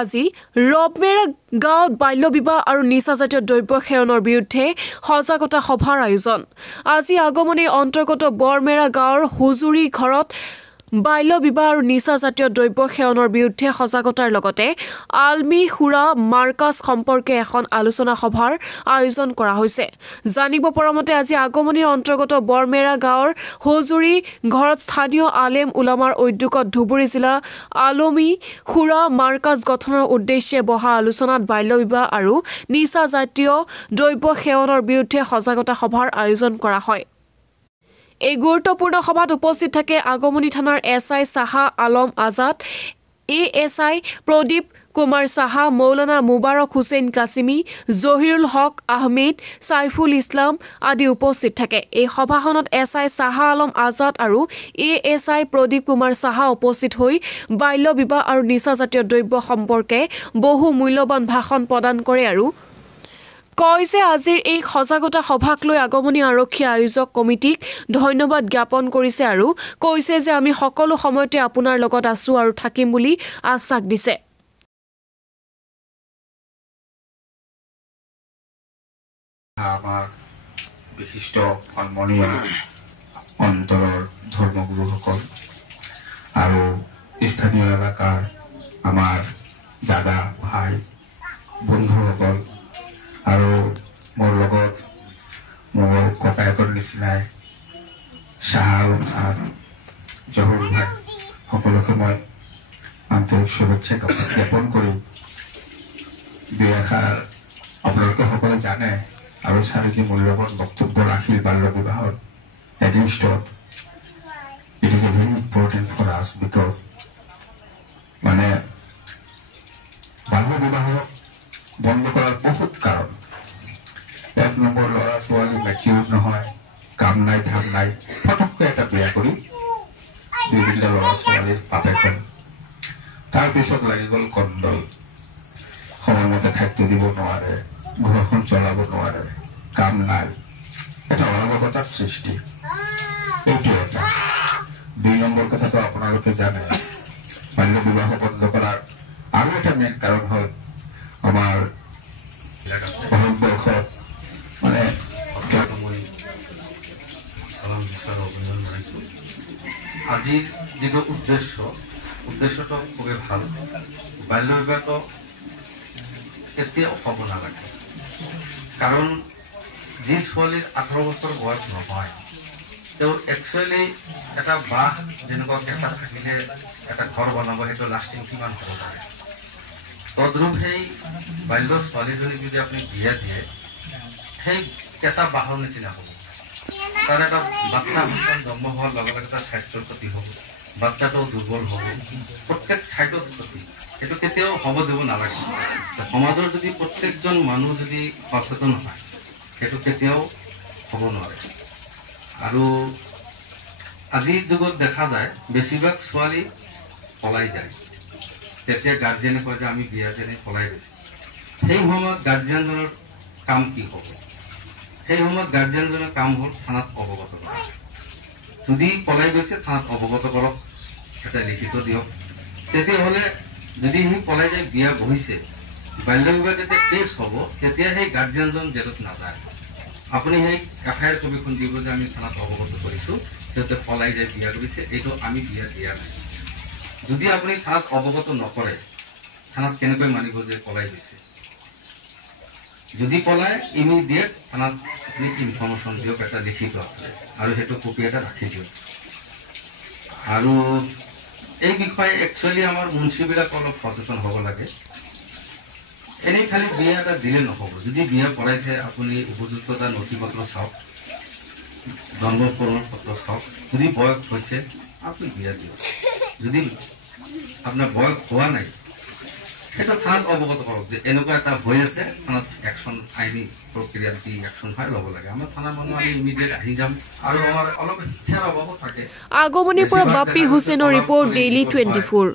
আজি ৰবমেৰা গাঁৱত বাল্য বিবাহ আৰু নিচাজাতীয় দ্ৰব্য সেৱনৰ বিৰুদ্ধে সজাগতা সভাৰ আয়োজন। আজি আগমনী অন্তৰ্গত বৰমেৰা গাঁৱৰ হুজুৰি ঘৰত বাল্য বিবাহ আৰু নিচাজাতীয় দ্ৰব্য সেৱনৰ বিৰুদ্ধে সজাগতাৰ লগতে আলমি খুৰা মাৰ্কাছ সম্পৰ্কে এখন আলোচনা সভাৰ আয়োজন কৰা হৈছে। জানিব পৰা মতে আজি আগমনীৰ অন্তৰ্গত বৰমেৰা গাঁৱৰ হুজুৰি ঘৰত স্থানীয় আলেম উলামাৰ উদ্যোগত ধুবুৰী জিলা আলমি খুৰা মাৰ্কাছ গঠনৰ উদ্দেশ্যে বহা আলোচনাত বাল্য বিবাহ আৰু নিচাজাতীয় দ্ৰব্য সেৱনৰ বিৰুদ্ধে সজাগতা সভাৰ আয়োজন কৰা হয়। এই গুৰুত্বপূৰ্ণ সভাত উপস্থিত থাকে আগমনী থানাৰ SI সাহা আলম আজাদ, ASI প্ৰদীপ কুমাৰ সাহা, মৌলানা মুবাৰক হুছেইন কাছিমি, জহিৰুল হক আহমেদ, সাইফুল ইছলাম আদি উপস্থিত থাকে। এই সভাখনত SI সাহা আলম আজাদ আৰু ASI প্ৰদীপ কুমাৰ সাহা উপস্থিত হৈ বাল্য বিবাহ আৰু নিচাজাতীয় দ্ৰব্য সম্পৰ্কে বহু মূল্যৱান ভাষণ প্ৰদান কৰে আৰু কয় যে আজিৰ এই সজাগতা সভাক লৈ আগমনী আৰক্ষী আয়োজক কমিটিক ধন্যবাদ জ্ঞাপন কৰিছে আৰু কৈছে যে আমি সকলো সময়তে আপোনাৰ লগত আছো আৰু থাকিম বুলি আশ্বাস দিছে। আমাৰ বিশিষ্ট সন্মানীয় অন্তৰৰ ধৰ্মগুৰুসকল আৰু স্থানীয় এলেকাৰ আমাৰ দাদা ভাই বন্ধুসকল আৰু মোৰ লগত মোৰ ককায়েকৰ নিচিনাই শাহ আলম ছাৰ, জহুৰ ভাই সকলোকে মই আন্তৰিক শুভেচ্ছা জ্ঞাপন কৰি দুই এষাৰ আপোনালোকে সকলোৱে জানে আৰু চাৰিটি মূল্যৱান বক্তব্য ৰাখিল বাল্য বিবাহৰ এগেইনষ্টত। It is a very important for us because মানে বাল্য বিবাহ বন্ধ কৰাৰ বহুত কাৰণ। এক নম্বৰ, ল'ৰা ছোৱালী মেচিউৰ নহয়, কাম নাই ধাম নাই, ফটককৈ এটা বিয়া কৰি দুইটা ল'ৰা ছোৱালীৰ বাপেখন। তাৰপিছত লাগি গ'ল কণ্ডল, সময়মতে খাদ্য দিব নোৱাৰে, ঘৰখন চলাব নোৱাৰে, কাম নাই, এটা অৰাজকতাৰ সৃষ্টি। এইটো এটা। দুই নম্বৰ কথাটো আপোনালোকে জানে, বাল্য বিবাহ বন্ধ কৰাৰ আৰু এটা মেইন কাৰণ হ'ল আমাৰ ভাৰতবৰ্ষত মানে আজিৰ যিটো উদ্দেশ্যটো খুবেই ভাল। বাল্য বিবাহটো কেতিয়াও হ'ব নালাগে, কাৰণ যি ছোৱালীৰ 18 বছৰ বয়স নহয় তেওঁ একচুৱেলি এটা বাহ যেনেকুৱা কেঁচা থাকিলে এটা ঘৰ বনাব, সেইটো লাষ্টিং কিমান হ'ব পাৰে। তদ্ৰূপ সেই বাল্য ছোৱালীজনীক যদি আপুনি বিয়া দিয়ে সেই কেঁচা বাহৰ নিচিনা হ'ব। তাৰ এটা বাচ্চা সন্তান জন্ম হোৱাৰ লগে লগে তাৰ স্বাস্থ্যৰ ক্ষতি হ'ব, বাচ্চাটোও দুৰ্বল হ'ব, প্ৰত্যেক ছাইডত ক্ষতি। সেইটো কেতিয়াও হ'ব দিব নালাগে। সমাজৰ যদি প্ৰত্যেকজন মানুহ যদি সচেতন হয় সেইটো কেতিয়াও হ'ব নোৱাৰে। আৰু আজিৰ যুগত দেখা যায় বেছিভাগ ছোৱালী পলাই যায়। তেতিয়া গাৰ্জেনে কয় যে আমি বিয়া দিয়াই পলাই গৈছে। সেই সময়ত গাৰ্জেনজনৰ কাম কি হ'ব? সেই সময়ত গাৰ্জেনজনৰ কাম হ'ল থানাত অৱগত কৰা। যদি পলাই গৈছে থানাত অৱগত কৰক, এটা লিখিত দিয়ক। তেতিয়াহ'লে যদি সি পলাই যায় বিয়া বহিছে, বাল্য বিবাহ যেতিয়া কেছ হ'ব তেতিয়া সেই গাৰ্জেনজন জেলত নাযায়। আপুনি সেই FIR কপিখন দিব যে আমি থানাত অৱগত কৰিছোঁ, সিহঁতে পলাই যায় বিয়া কৰিছে, এইটো আমি বিয়া দিয়া নাই। যদি আপুনি থানাত অৱগত নকৰে, থানাত কেনেকৈ মানিব যে পলাই গৈছে? যদি পলাই ইমিডিয়েট থানাত আপুনি ইনফৰ্মেশ্যন দিয়ক, এটা লিখিত আছে, আৰু সেইটো কপি এটা ৰাখি দিয়ক। আৰু এই বিষয়ে একচুৱেলি আমাৰ মুন্সিবিলাক অলপ সচেতন হ'ব লাগে। এনেই খালি বিয়া এটা দিলে নহ'ব। যদি বিয়া কৰাইছে আপুনি উপযুক্ততা নথি পত্ৰ চাওক, জন্ম প্ৰমাণ পত্ৰ চাওক। যদি বয়স হৈছে আপুনি বিয়া দিয়ক। যদি আপোনাৰ বয়স হোৱা নাই সেইটো থানাত অৱগত কৰক যে এনেকুৱা এটা হৈ আছে, থানাত একশ্যন আইনী প্ৰক্ৰিয়াত যি একশ্যন হয় ল'ব লাগে। আমাৰ থানাৰ মানুহ আমি ইমিডিয়েট আহি যাম, আৰু আমাৰ অলপ শিক্ষাৰ অভাৱো থাকে। আগমনীৰ পৰা বাপি হুছেইনৰ ৰিপৰ্ট, ডেইলি 24।